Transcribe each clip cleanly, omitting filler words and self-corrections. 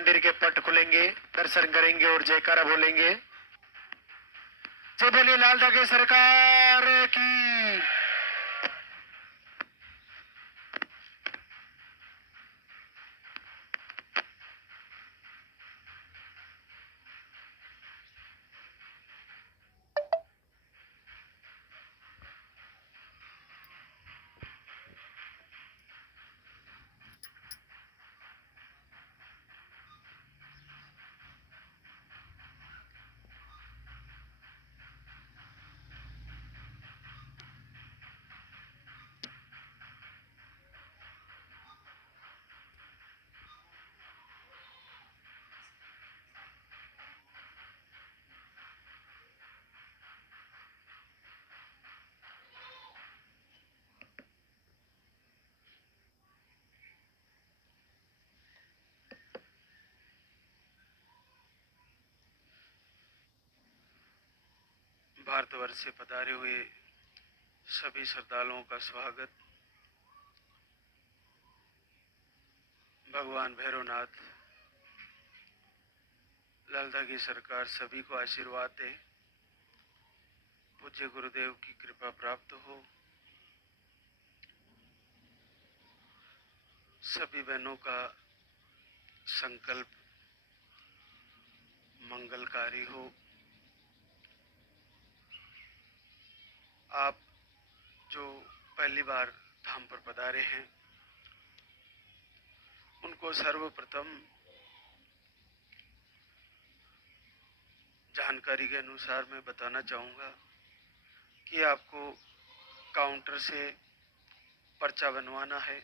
मंदिर के पट खुलेंगे, दर्शन करेंगे और जयकारा बोलेंगे। जय बोलिए लाल धागे सरकार की। भारतवर्ष से पधारे हुए सभी श्रद्धालुओं का स्वागत। भगवान भैरवनाथ लाल धागे सरकार सभी को आशीर्वाद दे। पूज्य गुरुदेव की कृपा प्राप्त हो। सभी बहनों का संकल्प मंगलकारी हो। आप जो पहली बार धाम पर पधारे हैं उनको सर्वप्रथम जानकारी के अनुसार मैं बताना चाहूँगा कि आपको काउंटर से पर्चा बनवाना है।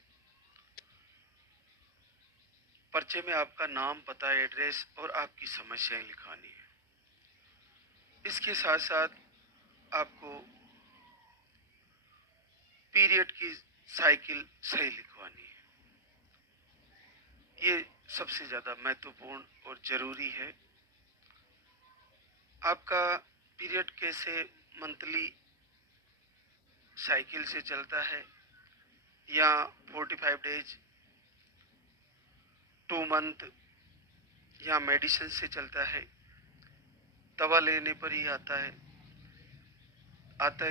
पर्चे में आपका नाम, पता, एड्रेस और आपकी समस्याएं लिखानी है। इसके साथ साथ आपको पीरियड की साइकिल सही लिखवानी है। ये सबसे ज़्यादा महत्वपूर्ण और ज़रूरी है। आपका पीरियड कैसे मंथली साइकिल से चलता है या 45 डेज, 2 मंथ या मेडिसिन से चलता है, दवा लेने पर ही आता है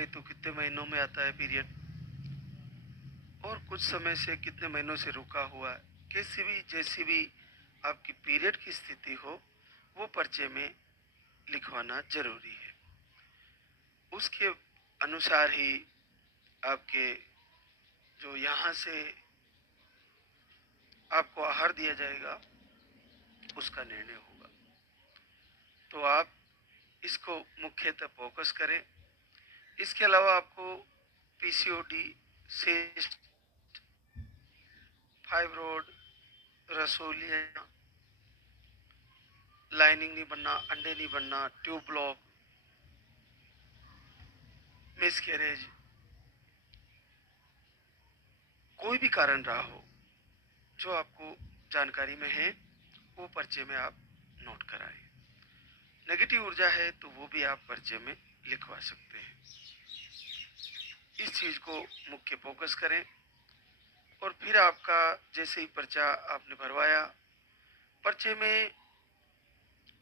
तो कितने महीनों में आता है पीरियड, और कुछ समय से कितने महीनों से रुका हुआ है, कैसी भी जैसी भी आपकी पीरियड की स्थिति हो वो पर्चे में लिखवाना जरूरी है। उसके अनुसार ही आपके जो यहाँ से आपको आहार दिया जाएगा उसका निर्णय होगा। तो आप इसको मुख्यतः फोकस करें। इसके अलावा आपको पीसीओडी, सिस्ट, फाइब्रोड, रसोलिया, लाइनिंग नहीं बनना, अंडे नहीं बनना, ट्यूब ब्लॉक, मिसकैरेज, कोई भी कारण रहा हो जो आपको जानकारी में है वो पर्चे में आप नोट कराएं। नेगेटिव ऊर्जा है तो वो भी आप पर्चे में लिखवा सकते हैं। इस चीज को मुख्य फोकस करें। और फिर आपका जैसे ही पर्चा आपने भरवाया, पर्चे में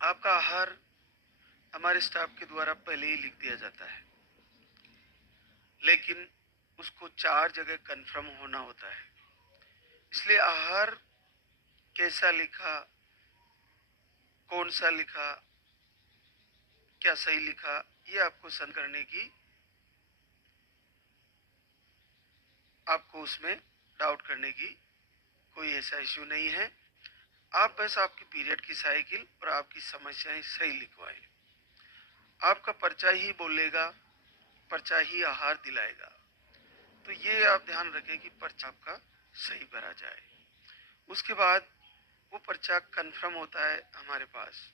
आपका आहार हमारे स्टाफ के द्वारा पहले ही लिख दिया जाता है, लेकिन उसको 4 जगह कंफर्म होना होता है। इसलिए आहार कैसा लिखा, कौन सा लिखा, क्या सही लिखा, ये आपको सन करने की, आपको उसमें डाउट करने की कोई ऐसा इश्यू नहीं है। आप बस आपकी पीरियड की साइकिल और आपकी समस्याएं सही लिखवाएं। आपका पर्चा ही बोलेगा, पर्चा ही आहार दिलाएगा। तो ये आप ध्यान रखें कि पर्चा आपका सही भरा जाए। उसके बाद वो पर्चा कंफर्म होता है हमारे पास,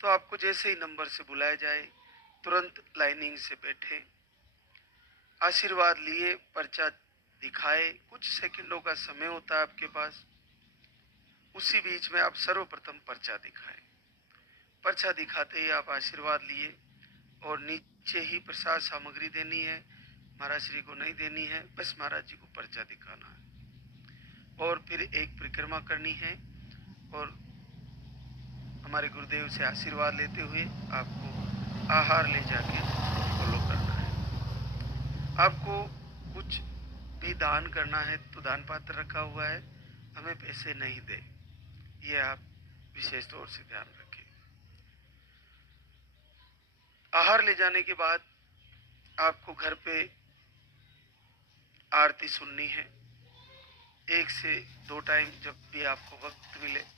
तो आपको जैसे ही नंबर से बुलाया जाए तुरंत लाइनिंग से बैठे, आशीर्वाद लिए, पर्चा दिखाए। कुछ सेकंडों का समय होता है आपके पास, उसी बीच में आप सर्वप्रथम पर्चा दिखाएं। पर्चा दिखाते ही आप आशीर्वाद लिए और नीचे ही प्रसाद सामग्री देनी है, महाराज श्री को नहीं देनी है, बस महाराज जी को पर्चा दिखाना है। और फिर एक परिक्रमा करनी है और हमारे गुरुदेव से आशीर्वाद लेते हुए आपको आहार ले जाके फॉलो करना है। आपको कुछ भी दान करना है तो दान पात्र रखा हुआ है, हमें पैसे नहीं दे, ये आप विशेष तौर से ध्यान रखें। आहार ले जाने के बाद आपको घर पे आरती सुननी है। 1 से 2 टाइम जब भी आपको वक्त मिले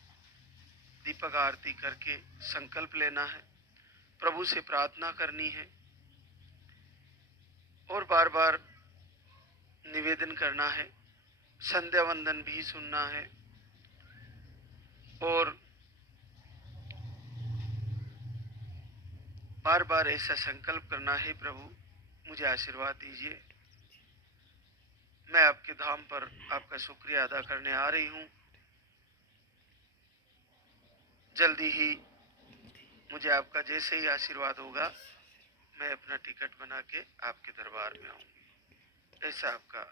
दीपक आरती करके संकल्प लेना है, प्रभु से प्रार्थना करनी है और बार बार निवेदन करना है। संध्या वंदन भी सुनना है और बार बार ऐसा संकल्प करना है, प्रभु मुझे आशीर्वाद दीजिए, मैं आपके धाम पर आपका शुक्रिया अदा करने आ रही हूँ। जल्दी ही मुझे आपका जैसे ही आशीर्वाद होगा मैं अपना टिकट बना के आपके दरबार में आऊंगी। ऐसा आपका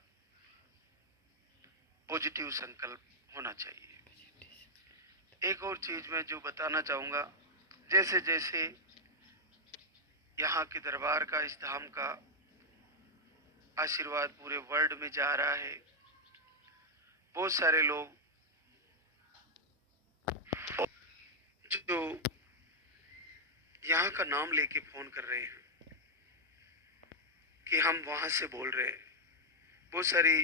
पॉजिटिव संकल्प होना चाहिए। एक और चीज मैं जो बताना चाहूंगा, जैसे जैसे यहाँ के दरबार का, इस धाम का आशीर्वाद पूरे वर्ल्ड में जा रहा है, बहुत सारे लोग जो यहाँ का नाम लेके फोन कर रहे हैं कि हम वहां से बोल रहे हैं। बहुत सारी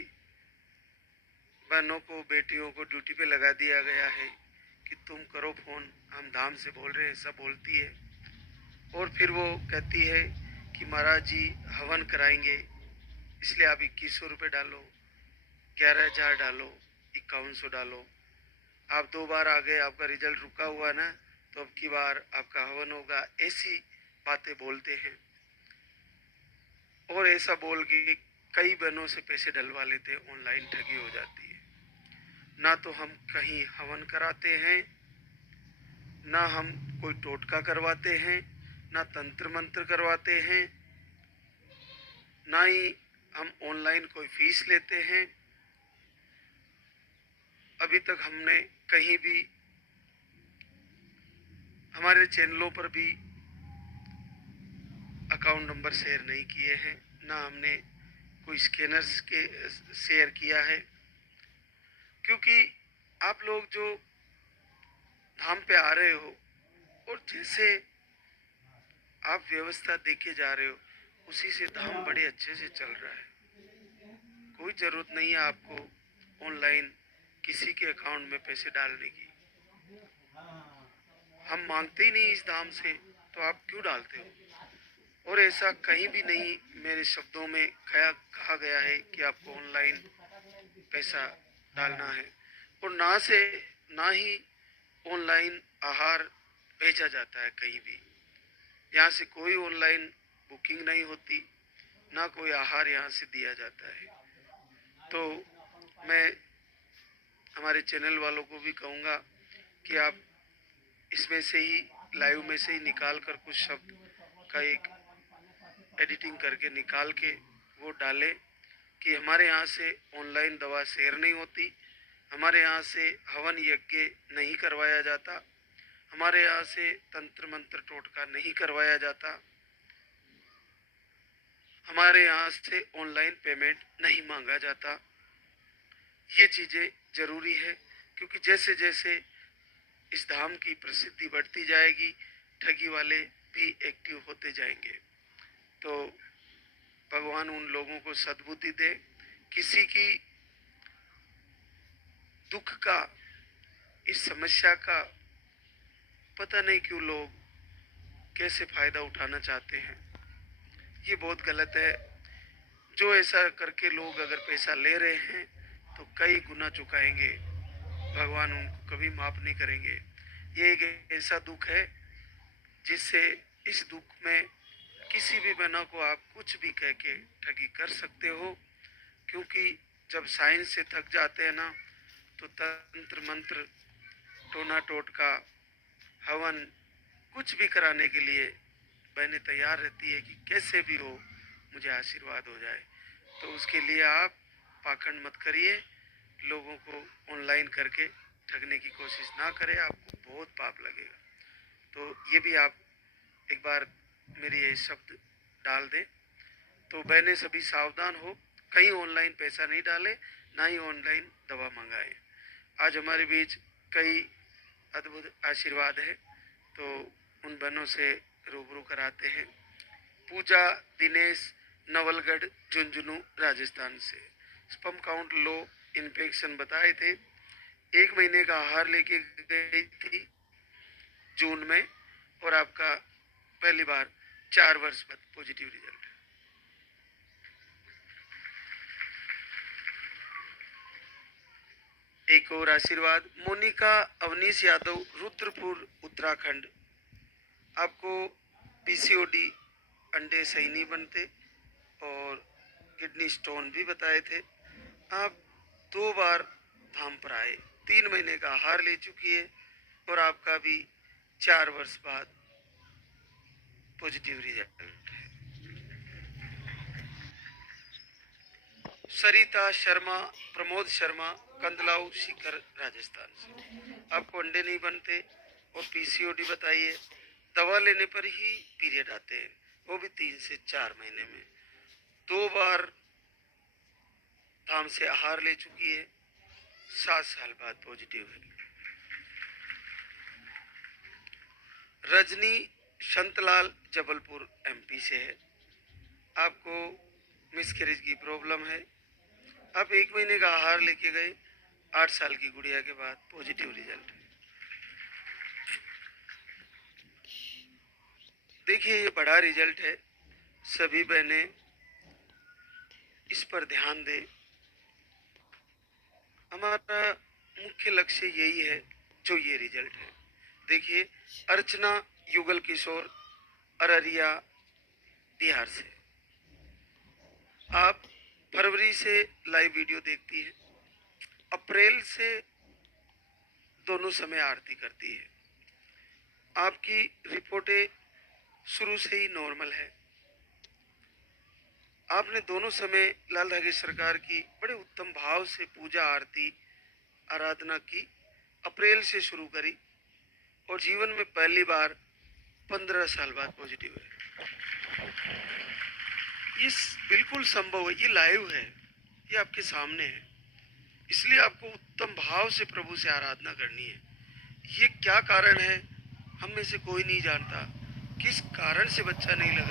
बहनों को, बेटियों को ड्यूटी पे लगा दिया गया है कि तुम करो फोन, हम धाम से बोल रहे हैं, सब बोलती है। और फिर वो कहती है कि महाराज जी हवन कराएंगे, इसलिए आप 2100 रुपये डालो, 11,000 डालो, 5100 डालो। आप 2 बार आ गए, आपका रिजल्ट रुका हुआ ना, तो अब की बार आपका हवन होगा। ऐसी बातें बोलते हैं और ऐसा बोल के कई बहनों से पैसे डलवा लेते हैं, ऑनलाइन ठगी हो जाती है। ना तो हम कहीं हवन कराते हैं, ना हम कोई टोटका करवाते हैं, ना तंत्र मंत्र करवाते हैं, ना ही हम ऑनलाइन कोई फीस लेते हैं। अभी तक हमने कहीं भी, हमारे चैनलों पर भी अकाउंट नंबर शेयर नहीं किए हैं, ना हमने कोई स्कैनर्स के शेयर किया है। क्योंकि आप लोग जो धाम पे आ रहे हो और जैसे आप व्यवस्था देके जा रहे हो, उसी से धाम बड़े अच्छे से चल रहा है। कोई जरूरत नहीं है आपको ऑनलाइन किसी के अकाउंट में पैसे डालने की। हम मांगते ही नहीं इस धाम से, तो आप क्यों डालते हो? और ऐसा कहीं भी नहीं मेरे शब्दों में कहा गया है कि आपको ऑनलाइन पैसा डालना है। और ना ही ऑनलाइन आहार भेजा जाता है कहीं भी। यहाँ से कोई ऑनलाइन बुकिंग नहीं होती, ना कोई आहार यहाँ से दिया जाता है। तो मैं हमारे चैनल वालों को भी कहूँगा कि आप इसमें से ही, लाइव में से ही निकाल कर कुछ शब्द का एक एडिटिंग करके निकाल के वो डालें कि हमारे यहाँ से ऑनलाइन दवा शेयर नहीं होती, हमारे यहाँ से हवन यज्ञ नहीं करवाया जाता, हमारे यहाँ से तंत्र मंत्र टोटका नहीं करवाया जाता, हमारे यहाँ से ऑनलाइन पेमेंट नहीं मांगा जाता। ये चीज़ें जरूरी है, क्योंकि जैसे जैसे इस धाम की प्रसिद्धि बढ़ती जाएगी, ठगी वाले भी एक्टिव होते जाएंगे। तो भगवान उन लोगों को सद्बुद्धि दे। किसी की दुख का, इस समस्या का पता नहीं क्यों लोग कैसे फायदा उठाना चाहते हैं, ये बहुत गलत है। जो ऐसा करके लोग अगर पैसा ले रहे हैं तो कई गुना चुकाएंगे, भगवान उनको कभी माफ नहीं करेंगे। ये एक ऐसा दुख है जिससे, इस दुख में किसी भी बना को आप कुछ भी कह के ठगी कर सकते हो। क्योंकि जब साइंस से थक जाते हैं ना, तो तंत्र मंत्र, टोना टोटका, हवन कुछ भी कराने के लिए बहनें तैयार रहती है कि कैसे भी हो मुझे आशीर्वाद हो जाए। तो उसके लिए आप पाखंड मत करिए, लोगों को ऑनलाइन करके ठगने की कोशिश ना करें, आपको बहुत पाप लगेगा। तो ये भी आप एक बार मेरे ये शब्द डाल दें। तो बहनें सभी सावधान हो, कहीं ऑनलाइन पैसा नहीं डालें, ना ही ऑनलाइन दवा मंगाएं। आज हमारे बीच कई अद्भुत आशीर्वाद है, तो उन बहनों से रूबरू कराते हैं। पूजा दिनेश, नवलगढ़, झुंझुनू, राजस्थान से। स्पर्म काउंट लो, इन्फेक्शन बताए थे। 1 महीने का आहार लेके गई थी जून में, और आपका पहली बार 4 वर्ष बाद पॉजिटिव रिजल्ट। एक और आशीर्वाद, मोनिका अवनीश यादव, रुद्रपुर, उत्तराखंड। आपको पीसीओडी, अंडे सही नहीं बनते और किडनी स्टोन भी बताए थे। आप 2 बार धाम पर आए, 3 महीने का आहार ले चुकी है, और आपका भी 4 वर्ष बाद पॉजिटिव रिजल्ट है। सरिता शर्मा, प्रमोद शर्मा, कंदलाऊ, सीकर, राजस्थान से। आपको अंडे नहीं बनते और पीसीओडी बताइए। दवा लेने पर ही पीरियड आते हैं, वो भी 3 से 4 महीने में। 2 बार धाम से आहार ले चुकी है, 7 साल बाद पॉजिटिव है। रजनी संतलाल, जबलपुर, एमपी से है। आपको मिसकैरेज की प्रॉब्लम है। आप 1 महीने का आहार लेके गए, 8 साल की गुड़िया के बाद पॉजिटिव रिजल्ट है। देखिए, ये बड़ा रिजल्ट है, सभी बहनें इस पर ध्यान दें। हमारा मुख्य लक्ष्य यही है, जो ये रिजल्ट है। देखिए, अर्चना युगल किशोर, अररिया, बिहार से। आप फरवरी से लाइव वीडियो देखती हैं, अप्रैल से दोनों समय आरती करती है। आपकी रिपोर्टें शुरू से ही नॉर्मल है। आपने दोनों समय लाल धागे सरकार की बड़े उत्तम भाव से पूजा आरती आराधना की, अप्रैल से शुरू करी, और जीवन में पहली बार 15 साल बाद पॉजिटिव है। ये बिल्कुल संभव है, ये लाइव है, ये आपके सामने है। इसलिए आपको उत्तम भाव से प्रभु से आराधना करनी है। ये क्या कारण है, हम में से कोई नहीं जानता। किस कारण से बच्चा नहीं लग